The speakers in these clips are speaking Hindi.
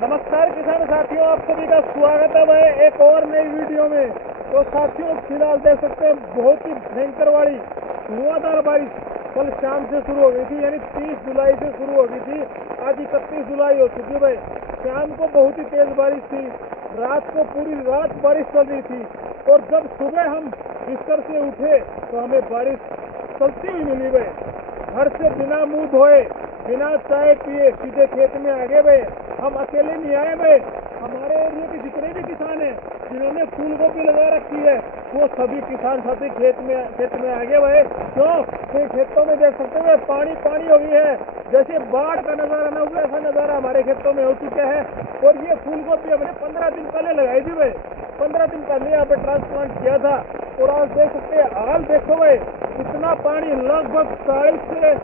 नमस्कार किसान साथियों, आप सभी का स्वागत है भाई एक और नई वीडियो में। तो साथियों फिलहाल देख सकते हैं बहुत ही भयंकर वाली धुआंधार बारिश कल शाम से शुरू हो गई थी, यानी 30 जुलाई से शुरू हो गई थी। आज 31 जुलाई हो चुकी है भाई। शाम को बहुत ही तेज बारिश थी, रात को पूरी रात बारिश चल रही थी और जब सुबह हम बिस्तर से उठे तो हमें बारिश चलती हुई मिली भाई। घर से बिना मुंह धोए बिना चाय पिए सीधे खेत में आ गए भाई। हम अकेले नहीं आए भाई, हमारे एरिया के जितने भी किसान हैं जिन्होंने फूल गोभी लगा रखी है वो सभी किसान साथी खेत में आ गए भाई। क्यों? तो खेतों में देख सकते हैं पानी पानी हो गई है, जैसे बाढ़ का नजारा ना हुआ ऐसा नजारा हमारे खेतों में हो चुका है। और ये फूल गोभी हमने 15 दिन पहले लगाई थी भाई, 15 दिन पहले यहाँ पे ट्रांसप्लांट किया था। और आज देख सकते हैं हाल देखो भाई, इतना पानी लगभग 40 से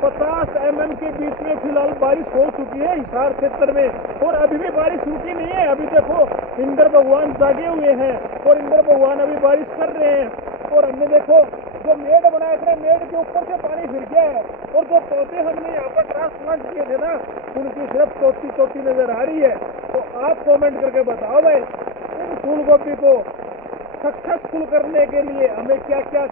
50 mm के बीच में फिलहाल बारिश हो चुकी है हिसार क्षेत्र में। और अभी भी बारिश रुकी नहीं है। अभी देखो इंद्र भगवान जागे हुए हैं और इंद्र भगवान अभी बारिश कर रहे हैं। और हमने देखो जो मेड़ बनाए थे, मेड़ के ऊपर से पानी फिर गया है। और जो पौधे हमने यहाँ पर ट्रांसप्लांट किए थे ना, उनकी सिर्फ चोटी नजर आ रही है। तो आप कमेंट करके बताओ भाई, इन फूल गोभी को सक्सेसफुल करने के लिए हमें क्या क्या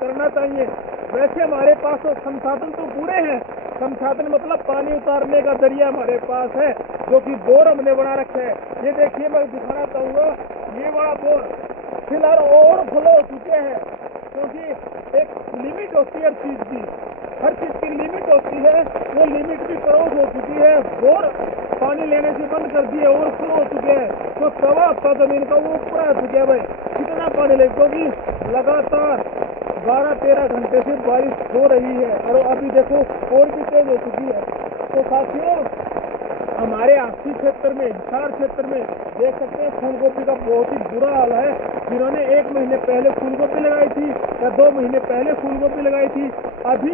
करना चाहिए। वैसे हमारे पास तो संसाधन तो पूरे हैं, संसाधन मतलब पानी उतारने का जरिया हमारे पास है, जो कि बोर हमने बना रखा है। ये देखिए मैं दिखाना चाहूंगा, ये बड़ा बोर फिलहाल और फ्लो हो चुके हैं, क्योंकि एक लिमिट होती है हर चीज की लिमिट होती है, वो लिमिट भी क्रॉस हो चुकी है। बोर पानी लेने से बंद कर दिए, ओवरफ्लो हो चुके हैं। तो तवा हफ्ता जमीन का वो ऊपर आ चुका है भाई। कितना पानी ले, क्योंकि लगातार 12-13 घंटे से बारिश हो रही है और अभी देखो और भी तेज हो चुकी है। तो साथियों हमारे आपसी क्षेत्र में, हिसार क्षेत्र में देख सकते हैं फूल गोभी का बहुत ही बुरा हाल है। जिन्होंने 1 महीने पहले फूल गोभी लगाई थी या 2 महीने पहले फूल गोभी लगाई थी, अभी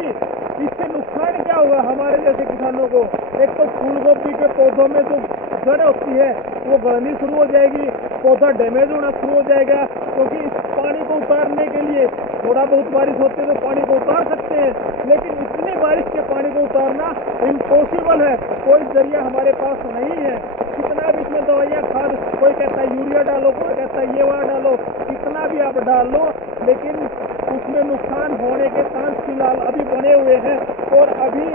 इससे नुकसान क्या होगा हमारे जैसे किसानों को। एक तो फूल गोभी के पौधों में जो जड़ होती है वो गलनी शुरू हो जाएगी, पौधा डैमेज होना शुरू हो जाएगा। क्योंकि इस पानी को उतारने के लिए थोड़ा बहुत बारिश होती है तो पानी को उतार सकते हैं, लेकिन इतनी बारिश के पानी को उतारना इम्पॉसिबल है। कोई जरिया हमारे पास नहीं है। कितना भी इसमें दवाइयाँ खाद, कोई कहता है यूरिया डालो, कोई कहता है ये वाला डालो, कितना भी आप डाल लो, लेकिन उसमें नुकसान होने के चांस फिलहाल अभी बने हुए हैं। और अभी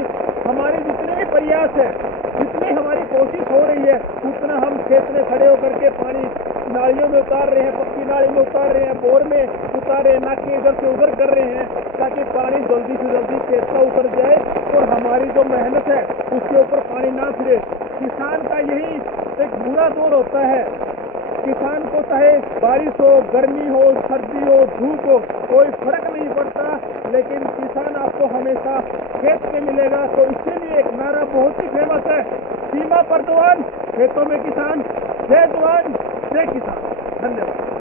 हमारे जितने भी प्रयास है, जितनी हमारी कोशिश हो रही है, उतना हम खेत में खड़े होकर के पानी नालियों में उतार रहे हैं, पक्की नाली में उतार रहे हैं, बोर में उतार रहे हैं, नाके इधर से उधर कर रहे हैं, ताकि पानी जल्दी से जल्दी खेत का उतर जाए और हमारी जो मेहनत है उसके ऊपर पानी ना फिरे। किसान का यही एक बुरा दौर होता है। किसान को चाहे बारिश हो, गर्मी हो, सर्दी हो, धूप हो, कोई फर्क नहीं पड़ता, लेकिन किसान आपको हमेशा खेत में मिलेगा। तो इसीलिए एक नारा बहुत ही फेमस है, सीमा पर जवान खेतों में किसान, जय जवान जय किसान। धन्यवाद।